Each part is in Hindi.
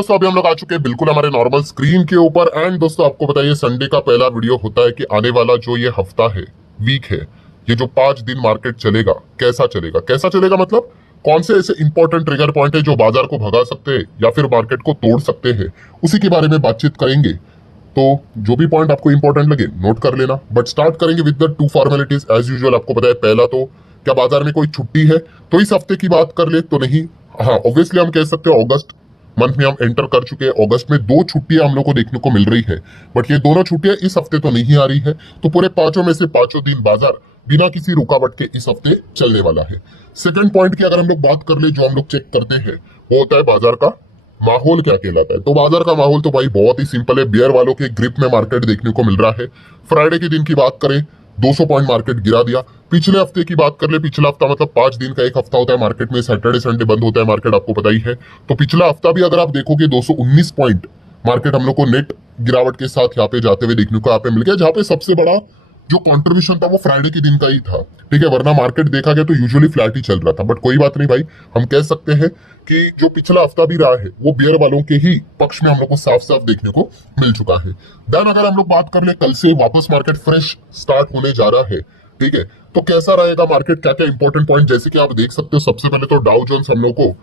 दोस्तों अभी हम लोग आ चुके हैं बिल्कुल हमारे नॉर्मल स्क्रीन के ऊपर। एंड दोस्तों आपको बताइए संडे का पहला वीडियो होता है कि आने वाला जो ये हफ्ता है, वीक है, ये जो 5 दिन मार्केट चलेगा कैसा चलेगा मतलब कौन से ऐसे इंपॉर्टेंट ट्रिगर पॉइंट है जो बाजार को भगा सकते हैं या फिर मार्केट को तोड़ सकते हैं, उसी के बारे में बातचीत करेंगे। तो जो भी पॉइंट आपको इंपॉर्टेंट लगे नोट कर लेना। बट स्टार्ट करेंगे with the 2 formalities as usual. आपको पता है पहला तो क्या बाजार में कोई छुट्टी है तो इस हफ्ते की बात कर ले तो नहीं। हाँ ऑब्वियसली हम कह सकते हैं अगस्त मंथ में हम एंटर कर चुके हैं। अगस्त में 2 छुट्टियां हम लोग को देखने को मिल रही है, बट ये दोनों छुट्टियां इस हफ्ते तो नहीं आ रही है। तो पूरे 5 में से 5 दिन बाजार बिना किसी रुकावट के इस हफ्ते चलने वाला है। सेकंड पॉइंट की अगर हम लोग बात कर ले, जो हम लोग चेक करते हैं वो होता है बाजार का माहौल क्या कहलाता है। तो बाजार का माहौल तो भाई बहुत ही सिंपल है, बियर वालों के ग्रिप में मार्केट देखने को मिल रहा है। फ्राइडे के दिन की बात करें 200 पॉइंट मार्केट गिरा दिया। पिछले हफ्ते की बात कर ले, पिछला हफ्ता मतलब 5 दिन का एक हफ्ता होता है मार्केट में, सैटरडे संडे बंद होता है मार्केट, आपको पता ही है। तो पिछला हफ्ता भी अगर आप देखोगे 219 पॉइंट मार्केट हम लोग को नेट गिरावट के साथ यहाँ पे जाते हुए देखने को यहाँ पे मिल गया, जहाँ पे सबसे बड़ा जो कंट्रीब्यूशन था वो फ्राइडे के दिन का ही था। ठीक है, वरना मार्केट देखा गया तो यूजुअली फ्लैट ही चल रहा था। बट कोई बात नहीं भाई, हम कह सकते हैं कि जो पिछला हफ्ता भी रहा है वो बियर वालों के ही पक्ष में हम लोग को साफ साफ देखने को मिल चुका है। देन अगर हम लोग बात कर ले, कल से वापस मार्केट फ्रेश स्टार्ट होने जा रहा है। ठीक है, तो कैसा रहेगा मार्केट, क्या क्या इंपॉर्टेंट पॉइंट, जैसे कि आप देख सकते हो सबसे पहले तो डाउ जोन्स हम लोग को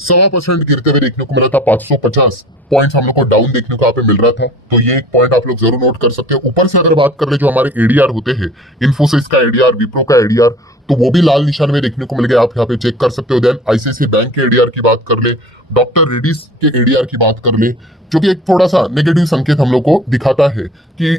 1.25% गिरते हुए देखने को मिला था। 550 पॉइंट्स हम लोग को डाउन देखने को यहाँ पे मिल रहा था। तो ये एक पॉइंट आप लोग जरूर नोट कर सकते हैं। ऊपर से अगर बात कर ले, जो हमारे एडीआर होते हैं, इन्फोसिस का एडीआर, विप्रो का एडीआर, तो वो भी लाल निशान में देखने को मिल गया, आप यहाँ पे चेक कर सकते हो। देन आईसीआईसीआई बैंक के एडीआर की बात कर ले, डॉक्टर रेड्डीज के एडीआर की बात कर ले, जो कि एक थोड़ा सा नेगेटिव संकेत हम लोग को दिखाता है कि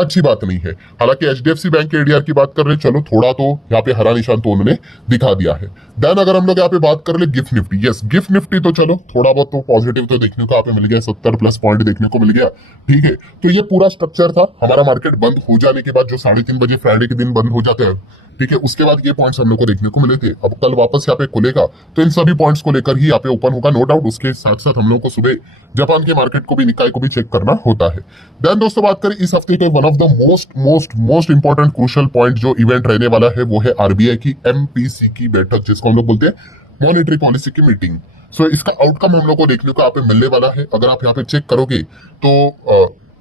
अच्छी बात नहीं है। हालांकि एचडीएफसी बैंक के एडीआर की बात कर रहे, चलो थोड़ा तो यहाँ पे हरा निशान तो उन्होंने दिखा दिया है। देन अगर हम लोग यहाँ पे बात कर ले gift Nifty, yes gift Nifty तो चलो थोड़ा बहुत तो पॉजिटिव तो देखने को यहाँ पे मिल गया, 70+ पॉइंट देखने को मिल गया। ठीक है, तो ये पूरा स्ट्रक्चर था हमारा मार्केट बंद हो जाने के बाद, जो 3:30 बजे फ्राइडे के दिन बंद हो जाते हैं। ठीक है, उसके बाद ये पॉइंट्स हम लोग को देखने को मिले थे। अब कल वापस यहाँ पे खुलेगा तो इन सभी पॉइंट्स को लेकर ही यहाँ पे ओपन होगा, नो डाउट। उसके साथ साथ हम लोग को सुबह जापान के मार्केट को भी, निकाय को भी चेक करना होता है। देन दोस्तों बात करें इस हफ्ते के one of the most important crucial point जो इवेंट रहने वाला है, वो है आरबीआई की एमपीसी की बैठक, जिसको हम लोग बोलते हैं मॉनेटरी पॉलिसी की मीटिंग। सो इसका आउटकम हम लोग को देखने को यहाँ पे मिलने वाला है। अगर आप यहाँ पे चेक करोगे तो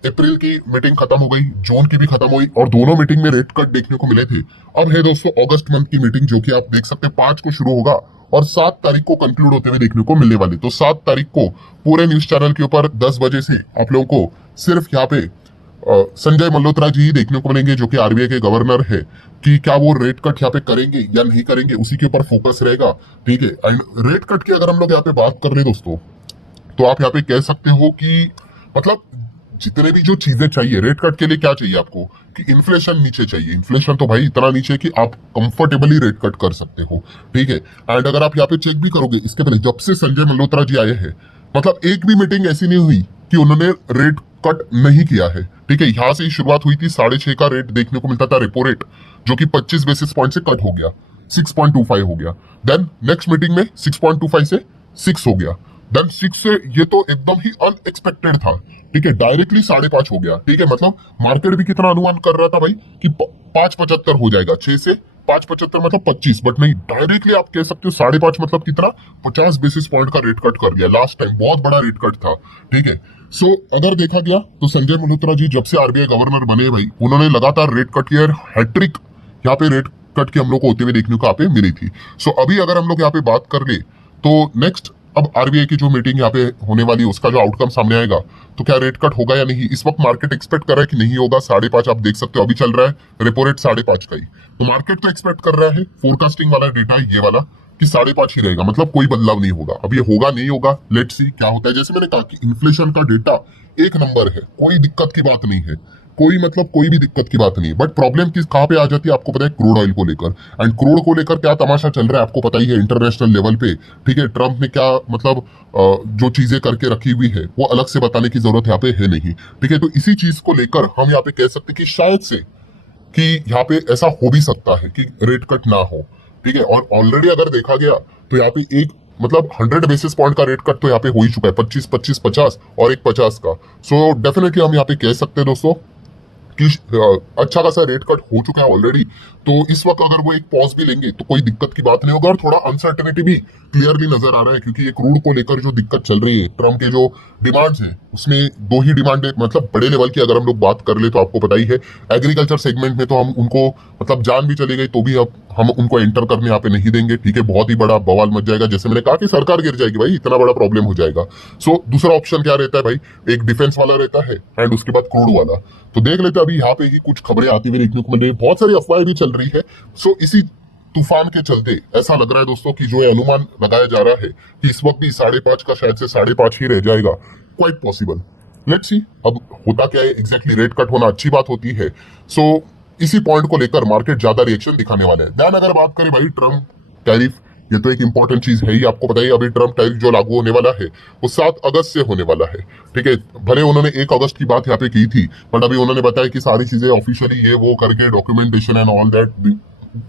अप्रैल की मीटिंग खत्म हो गई, जून की भी खत्म हुई, और दोनों मीटिंग में रेट कट देखने को मिले थे। अब है दोस्तों अगस्त मंथ की मीटिंग, जो कि आप देख सकते हैं 5 को शुरू होगा और 7 तारीख को कंक्लूड होते हुए देखने को मिलने वाली। तो 7 तारीख को पूरे न्यूज चैनल के ऊपर 10 बजे से आप लोगों को सिर्फ यहाँ पे संजय मल्होत्रा जी ही देखने को मिलेंगे, जो कि आरबीआई के गवर्नर है, कि क्या वो रेट कट यहाँ पे करेंगे या नहीं करेंगे, उसी के ऊपर फोकस रहेगा। ठीक है, एंड रेट कट की अगर हम लोग यहाँ पे बात कर रहे दोस्तों, तो आप यहाँ पे कह सकते हो कि मतलब जितने भी जो चीजें चाहिए रेट कट के लिए, क्या चाहिए आपको कि इन्फ्लेशन नीचे चाहिए। इन्फ्लेशन तो भाई इतना नीचे कि आप कंफर्टेबली रेट कट कर सकते हो। ठीक है, एंड अगर आप यहाँ पे चेक भी करोगे, इसके पहले जब से संजय मल्होत्रा जी आए हैं, मतलब एक भी मीटिंग ऐसी नहीं हुई कि उन्होंने रेट कट नहीं किया है। ठीक है, यहाँ से ही शुरुआत हुई थी, 6.5 का रेट देखने को मिलता था रेपो रेट, जो कि 25 बेसिस पॉइंट से कट हो गया, 6.25 हो गया। देन नेक्स्ट मीटिंग में 6.25 से 6 हो गया। देन 6 से ये तो एकदम ही अनएक्सपेक्टेड था। ठीक है, डायरेक्टली 5.5 हो गया। ठीक है, मतलब मार्केट भी कितना अनुमान कर रहा था भाई कि 5.75 हो जाएगा, 6 से 5.75 मतलब 25, बट नहीं, डायरेक्टली आप कह सकते हो 5.5 मतलब कितना, 50 बेसिस पॉइंट का रेट कट कर दिया। लास्ट टाइम बहुत बड़ा रेट कट था। ठीक है, सो अगर देखा गया तो संजय मल्होत्रा जी जब से आरबीआई गवर्नर बने भाई, उन्होंने लगातार रेट कट किया, हैट्रिक यहाँ पे रेट कट के हम लोग को होते हुए देखने को यहाँ पे मिली थी। सो अभी अगर हम लोग यहाँ पे बात कर ले तो नेक्स्ट अब आरबीआई की जो मीटिंग यहाँ पे होने वाली है, उसका जो आउटकम सामने आएगा, तो क्या रेट कट होगा या नहीं। इस वक्त मार्केट एक्सपेक्ट कर रहा है कि नहीं होगा, 5.5 आप देख सकते हो अभी चल रहा है रेपो रेट 5.5 का ही। तो मार्केट तो एक्सपेक्ट कर रहा है, फोरकास्टिंग वाला डेटा ये वाला, कि 5.5 ही रहेगा, मतलब कोई बदलाव नहीं होगा। अब ये होगा नहीं होगा, लेट्स सी क्या होता है। जैसे मैंने कहा कि इन्फ्लेशन का डेटा एक नंबर है, कोई दिक्कत की बात नहीं है, कोई मतलब कोई भी दिक्कत की बात नहीं है। बट प्रॉब्लम किस कहाँ पे आ जाती है, आपको पता है, क्रूड ऑयल को लेकर। एंड क्रूड को लेकर क्या तमाशा चल रहा है आपको पता ही है इंटरनेशनल लेवल पे। ठीक है, ट्रम्प ने क्या मतलब जो चीजें करके रखी हुई है वो अलग से बताने की जरूरत यहाँ पे है नहीं। ठीक है, तो इसी चीज को लेकर हम यहाँ पे कह सकते कि शायद से कि यहाँ पे ऐसा हो भी सकता है कि रेट कट ना हो। ठीक है, और ऑलरेडी अगर देखा गया तो यहाँ पे एक मतलब 100 बेसिस पॉइंट का रेट कट तो यहाँ पे हो ही चुका है, 25, 25, 50 और एक 50 का। सो डेफिनेटली हम यहाँ पे कह सकते हैं दोस्तों कि अच्छा खासा रेट कट हो चुका है ऑलरेडी, तो इस वक्त अगर वो एक पॉज भी लेंगे तो कोई दिक्कत की बात नहीं होगा, और थोड़ा अनसर्टेनिटी भी क्लियरली नजर आ रहा है, क्योंकि ये क्रूड को लेकर जो दिक्कत चल रही है, ट्रम्प के जो डिमांड्स हैं उसमें दो ही डिमांड है, मतलब बड़े लेवल की अगर हम लोग बात कर ले तो आपको पता ही है, एग्रीकल्चर सेगमेंट में तो हम उनको मतलब जान भी चली गई तो भी अब हम उनको एंटर करने यहाँ पे नहीं देंगे, ठीक है, बहुत ही बड़ा बवाल मच जाएगा, जैसे मैंने कहा कि सरकार गिर जाएगी भाई, इतना बड़ा प्रॉब्लम हो जाएगा। सो दूसरा ऑप्शन क्या रहता है भाई, एक डिफेंस वाला रहता है एंड उसके बाद क्रूड वाला। तो देख लेते हैं अभी यहाँ पे ही कुछ खबरें आती हुई देखने को मिल रही है, बहुत सारी अफवाहें भी चल रही है। सो इसी तूफान के चलते ऐसा लग रहा है दोस्तों कि जो ये अनुमान लगाया जा रहा है कि इस वक्त भी 5.5 का शायद से 5.5 ही रह जाएगा, क्वाइट पॉसिबल। लेट्स सी अब होता क्या है एग्जैक्टली, रेट कट होना अच्छी बात होती है। सो इसी पॉइंट को लेकर मार्केट ज्यादा रिएक्शन दिखाने वाला है। देन अगर बात करें भाई ट्रम्प टैरिफ, ये तो एक इंपॉर्टेंट चीज है ही, आपको बताइए अभी ट्रम्प टैरिफ जो लागू होने वाला है वो 7 अगस्त से होने वाला है, ठीक है। भले उन्होंने 1 अगस्त की बात यहाँ पे की थी, बट अभी उन्होंने बताया कि सारी चीजें ऑफिशियली ये वो करके डॉक्यूमेंटेशन एंड ऑल दैट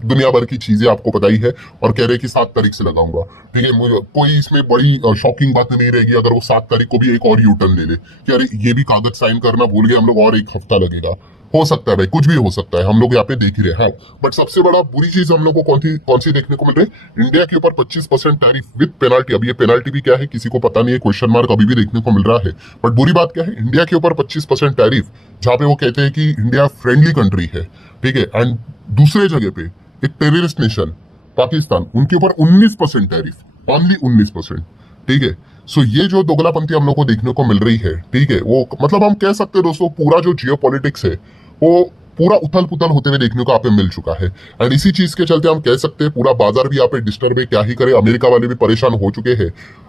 दुनिया भर की चीजें आपको बताई है, और कह रहे कि 7 तारीख से लगाऊंगा, ठीक है। मुझे कोई इसमें बड़ी शॉकिंग बात नहीं रहेगी अगर वो 7 तारीख को भी एक और यू टर्न ले ले कि अरे ये भी कागज साइन करना भूल गए हम लोग और 1 हफ्ता लगेगा। हो सकता है भाई, कुछ भी हो सकता है, हम लोग यहाँ पे देख ही रहे हैं। बट सबसे बड़ा बुरी चीज हम लोग को कौन सी देखने को मिल रही है, इंडिया के ऊपर 25% टैरिफ विद पेनाल्टी। अब ये पेनाल्टी भी क्या है किसी को पता नहीं है, क्वेश्चन मार्क अभी भी देखने को मिल रहा है। बट बुरी बात क्या है, इंडिया के ऊपर 25% टैरिफ, जहां पे वो कहते हैं कि इंडिया फ्रेंडली कंट्री है, ठीक है, एंड दूसरे जगह पे एक टेररिस्ट नेशन पाकिस्तान, उनके ऊपर 19% टैरिफ, ओनली 19%, ठीक है। सो ये जो दोगलापंथी हम लोग को देखने को मिल रही है, ठीक है, वो मतलब हम कह सकते हैं दोस्तों पूरा जो जियो पॉलिटिक्स है वो पूरा उथल पुथल होते हुए देखने को यहाँ पे मिल चुका है। एंड इसी चीज के चलते हम कह सकते हैं पूरा बाजार भी यहाँ पे डिस्टर्ब है, क्या ही करे, अमेरिका वाले भी परेशान हो चुके हैं।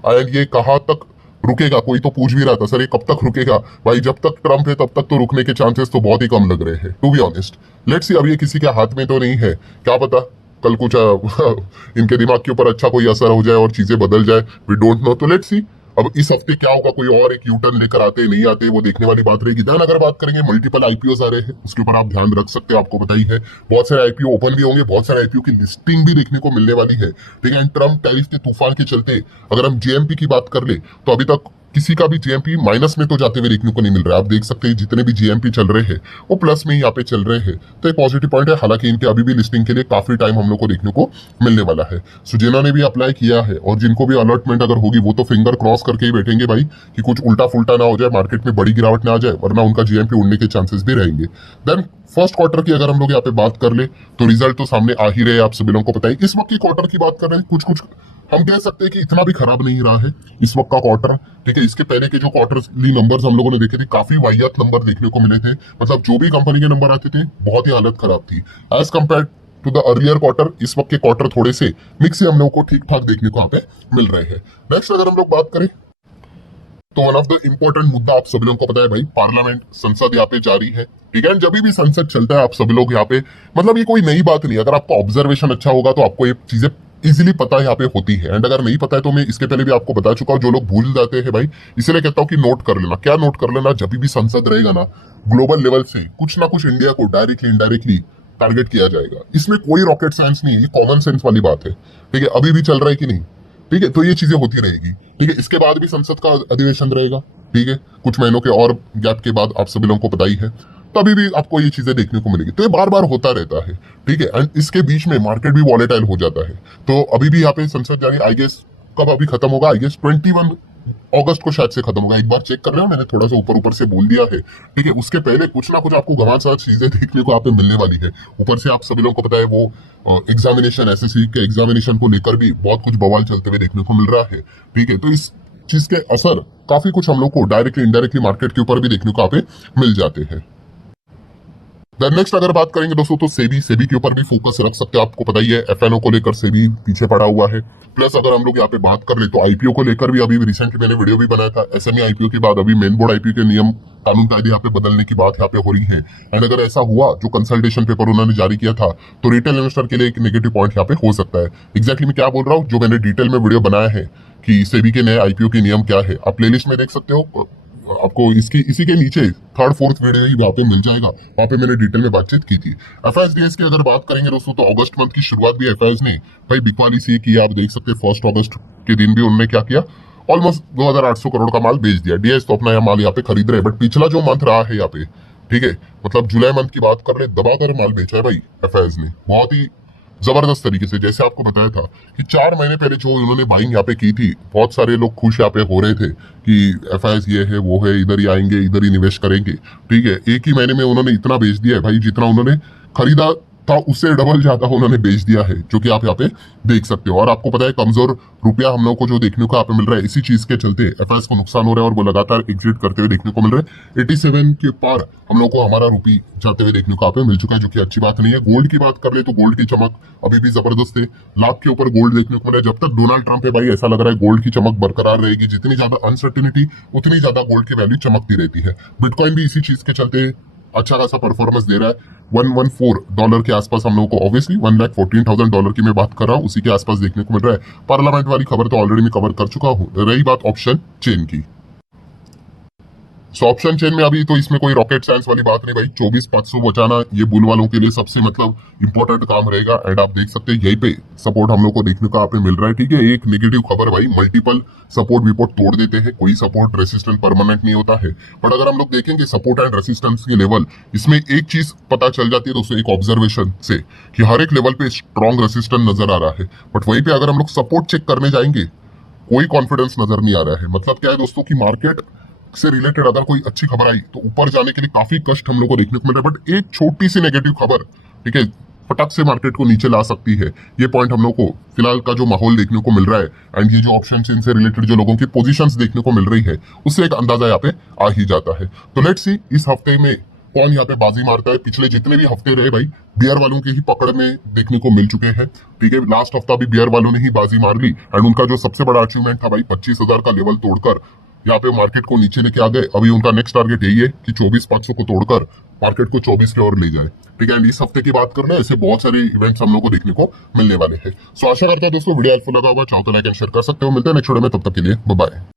एंड ये कहाँ तक रुकेगा, कोई तो पूछ भी रहा था सर ये कब तक रुकेगा, भाई जब तक ट्रम्प है तब तक तो रुकने के चांसेस तो बहुत ही कम लग रहे हैं, to be honest. Let's see, अब ये किसी के हाथ में तो नहीं है, क्या पता कल कुछ इनके दिमाग के ऊपर अच्छा कोई असर हो जाए और चीजें बदल जाए, वी डोंट नो। तो लेट्स सी अब इस हफ्ते क्या होगा, कोई और एक यू टर्न लेकर आते नहीं आते वो देखने वाली बात रहेगी। देन अगर बात करेंगे मल्टीपल आईपीओ आ रहे हैं, उसके ऊपर आप ध्यान रख सकते हो, आपको बताई है बहुत सारे आईपीओ ओपन भी होंगे, बहुत सारे आईपीओ की लिस्टिंग भी देखने को मिलने वाली है, ठीक है। एंड ट्रम्प टैरिफ के तूफान के चलते अगर हम जेएमपी की बात कर ले तो अभी तक किसी का भी जीएमपी माइनस में तो जाते हुए देखने को नहीं मिल रहा है। आप देख सकते हैं जितने भी जीएमपी चल रहे हैं वो प्लस में ही यहाँ पे चल रहे हैं, तो एक पॉजिटिव पॉइंट है। हालांकि इनके अभी भी लिस्टिंग के लिए काफी टाइम हम लोग को देखने को मिलने वाला है। सो जिन्होंने भी अप्लाई किया है और जिनको भी अलॉटमेंट अगर होगी वो तो फिंगर क्रॉस करके ही बैठेंगे भाई कि कुछ उल्टा फुल्टा ना हो जाए, मार्केट में बड़ी गिरावट ना आ जाए, वरना उनका जीएमपी उड़ने के चांसेस भी रहेंगे। देन फर्स्ट क्वार्टर की अगर हम लोग यहाँ पे बात कर ले तो रिजल्ट तो सामने आ ही रहे, आप सभी लोगों को पता है। इस वक्त की क्वार्टर की बात कर रहे हैं, कुछ कुछ हम कह सकते हैं कि इतना भी खराब नहीं रहा है इस वक्त का क्वार्टर, ठीक है। इसके पहले के जो क्वार्टरली नंबर्स हम लोगों ने देखे थे काफी वाहियात नंबर देखने को मिले थे, मतलब जो भी कंपनी के नंबर आते थे बहुत ही हालत खराब थी as compared to the earlier quarter. इस वक्त के क्वार्टर थोड़े से मिक्स से हम लोग को ठीक ठाक देखने को यहाँ पे मिल रहे हैं। नेक्स्ट अगर हम लोग बात करें तो वन ऑफ द इंपॉर्टेंट मुद्दा आप सभी लोगों को पता है भाई, पार्लियामेंट संसद यहाँ पे जारी है, ठीक है। जब भी संसद चलता है आप सभी लोग यहाँ पे, मतलब ये कोई नई बात नहीं, अगर आपका ऑब्जर्वेशन अच्छा होगा तो आपको ये चीजें इजीली पता यहाँ पे होती है। एंड अगर नहीं पता है तो मैं इसके पहले भी आपको बता चुका हूँ, जो लोग भूल जाते हैं भाई, इसलिए कहता हूँ कि नोट कर लेना। क्या नोट कर लेना, जब भी संसद रहेगा ना ग्लोबल लेवल से कुछ ना कुछ इंडिया को डायरेक्टली इनडायरेक्टली टारगेट किया जाएगा। इसमें कोई रॉकेट साइंस नहीं है, ये कॉमन सेंस वाली बात है, ठीक है। अभी भी चल रहा है कि नहीं, ठीक है, तो ये चीजें होती रहेगी, ठीक है। इसके बाद भी संसद का अधिवेशन रहेगा, ठीक है, कुछ महीनों के और गैप के बाद, आप सभी लोगों को पता ही है, तभी भी आपको ये चीजें देखने को मिलेगी। तो ये बार बार होता रहता है, ठीक है। एंड इसके बीच में मार्केट भी वॉलेटाइल हो जाता है। तो अभी भी यहाँ पे संसद जारी, आई गेस कब अभी खत्म होगा, आई गेस 21 अगस्त को शायद से खत्म होगा। एक बार चेक कर रहे हो, मैंने थोड़ा सा ऊपर ऊपर से बोल दिया है, ठीक है। उसके पहले कुछ ना कुछ आपको घमासान चीजें देखने को यहाँ पे मिलने वाली है। ऊपर से आप सभी लोगों को पता है वो एग्जामिनेशन, एसएससी के एग्जामिनेशन को लेकर भी बहुत कुछ बवाल चलते हुए देखने को मिल रहा है, ठीक है। तो इस चीज के असर काफी कुछ हम लोग को डायरेक्टली इनडायरेक्टली मार्केट के ऊपर भी देखने को यहाँ पे मिल जाते हैं। देन नेक्स्ट अगर बात करेंगे दोस्तों तो सेबी के ऊपर भी फोकस रख सकते हैं। आपको पता ही है एफएनओ को लेकर सेबी पीछे पड़ा हुआ है। प्लस अगर हम लोग यहाँ पे बात कर ले तो आईपीओ को लेकर भी अभी रिसेंटली मैंने वीडियो भी बनाया था। एसएमई आईपीओ के बाद अभी मेन बोर्ड आईपीओ के नियम कानून कायदे यहाँ पे बदलने की बात यहाँ पे हो रही है। एंड अगर ऐसा हुआ जो कंसल्टेशन पेपर उन्होंने जारी किया था तो रिटेल इन्वेस्टर के लिए एक नेगेटिव पॉइंट यहाँ पे हो सकता है। एग्जैक्टली मैं क्या बोल रहा हूँ, जो मैंने डिटेल में वीडियो बनाया है कि सेबी के नए आईपीओ के नियम क्या है, आप प्लेलिस्ट में देख सकते हो, आपको इसी के नीचे 3rd 4th वीडियो ही वहाँ पे मिल जाएगा। वहाँ पे मैंने डिटेल में बातचीत की थी। एफआईएस की अगर बात करेंगे दोस्तों तो अगस्त मंथ की शुरुआत भी एफआईएस ने भाई बिकवाली से की। आप देख सकते हैं 1 अगस्त के दिन भी उन्होंने क्या किया, ऑलमोस्ट 2800 करोड़ का माल बेच दिया। डीएस तो अपना यह माल यहाँ पे खरीद रहे हैं। बट पिछला जो मंथ रहा है यहाँ पे ठीक है, मतलब जुलाई मंथ की बात कर ले, दबाकर माल बेचा है भाई एफआईएस ने, बहुत ही जबरदस्त तरीके से। जैसे आपको बताया था कि 4 महीने पहले जो इन्होंने बाइंग यहाँ पे की थी, बहुत सारे लोग खुश यहाँ पे हो रहे थे कि एफआईएस ये है वो है, इधर ही आएंगे, इधर ही निवेश करेंगे। ठीक है, एक ही महीने में उन्होंने इतना बेच दिया है भाई, जितना उन्होंने खरीदा था उससे डबल ज्यादा उन्होंने बेच दिया है, जो कि आप यहाँ पे देख सकते हो। और आपको पता है कमजोर रुपया हम लोग को जो देखने को यहाँ पे मिल रहा है, इसी चीज के चलते एफआईएस को नुकसान हो रहा है और वो लगातार एग्जिट करते हुए देखने को मिल रहे हैं। 87 के पार हम लोग को हमारा रुपी जाते हुए देखने को यहाँ पे मिल चुका है, जो कि अच्छी बात नहीं है। गोल्ड की बात कर ले तो गोल्ड की चमक अभी भी जबरदस्त है, लाख के ऊपर गोल्ड देखने को मिल रहा है। जब तक डोनाल्ड ट्रंप है भाई, ऐसा लग रहा है गोल्ड की चमक बरकरार रहेगी। जितनी ज्यादा अनसर्टिनिटी उतनी ज्यादा गोल्ड की वैल्यू चमकती रहती है। बिटकॉइन भी इसी चीज के चलते अच्छा खासा परफॉर्मेंस दे रहा है। $114 के आसपास हम लोग को, ऑब्वियसली $1,14,000 की मैं बात कर रहा हूँ, उसी के आसपास देखने को मिल रहा है। पार्लियामेंट वाली खबर तो ऑलरेडी मैं कवर कर चुका हूँ। रही बात ऑप्शन चेन की, सो ऑप्शन चेन में अभी तो इसमें कोई रॉकेट साइंस वाली बात नहीं भाई। 24,500 बचाना ये बुल वालों के लिए सबसे मतलब इंपॉर्टेंट काम रहेगा। एंड आप देख सकते हैं यहीं पे सपोर्ट हम लोग को देखने को यहाँ पे मिल रहा है। ठीक है, एक नेगेटिव खबर भाई, मल्टीपल सपोर्ट विपोर्ट तोड़ देते हैं, कोई सपोर्ट रेसिस्टेंट परमानेंट नहीं होता है। बट अगर हम लोग देखेंगे सपोर्ट एंड रेसिस्टेंस के लेवल, इसमें एक चीज पता चल जाती है दोस्तों, एक ऑब्जर्वेशन से, कि हर एक लेवल पे स्ट्रॉन्ग रेसिस्टेंट नजर आ रहा है। बट वहीं पे अगर हम लोग सपोर्ट चेक करने जाएंगे, कोई कॉन्फिडेंस नजर नहीं आ रहा है। मतलब क्या है दोस्तों कि मार्केट से रिलेटेड अगर कोई अच्छी खबर आई तो ऊपर जाने के लिए काफी कष्ट हम लोग को देखने को मिल रहा है। बट एक छोटी सी नेगेटिव खबर, ठीक है, फटक से मार्केट को नीचे ला सकती है। ये पॉइंट हम लोग को फिलहाल का जो माहौल देखने को मिल रहा है, एंड ये जो ऑप्शन चेन से रिलेटेड जो लोगों की पोजीशंस देखने को मिल रही है, उससे एक अंदाजा यहाँ पे आ ही जाता है। तो लेट्स सी इस हफ्ते में कौन यहाँ पे बाजी मारता है। पिछले जितने भी हफ्ते रहे भाई, बियर वालों के ही पकड़ में देखने को मिल चुके हैं। ठीक है, लास्ट हफ्ता भी बियर वालों ने ही बाजी मार ली, एंड उनका जो सबसे बड़ा अचीवमेंट था भाई, 25,000 का लेवल तोड़कर यहाँ पे मार्केट को नीचे लेके आ गए। अभी उनका नेक्स्ट टारगेट यही है कि 24,500 को तोड़कर मार्केट को 24 के ओर ले जाए। ठीक है, एंड इस हफ्ते की बात करना, ऐसे बहुत सारे इवेंट्स हम लोग को देखने को मिलने वाले हैं। सो आशा करता है दोस्तों वीडियो हेल्पफुल लगा होगा। चाहो तो लाइक एंड शेयर कर सकते हो। मिलते हैं नेक्स्ट वीडियो में, तब तक के लिए बाय बाय।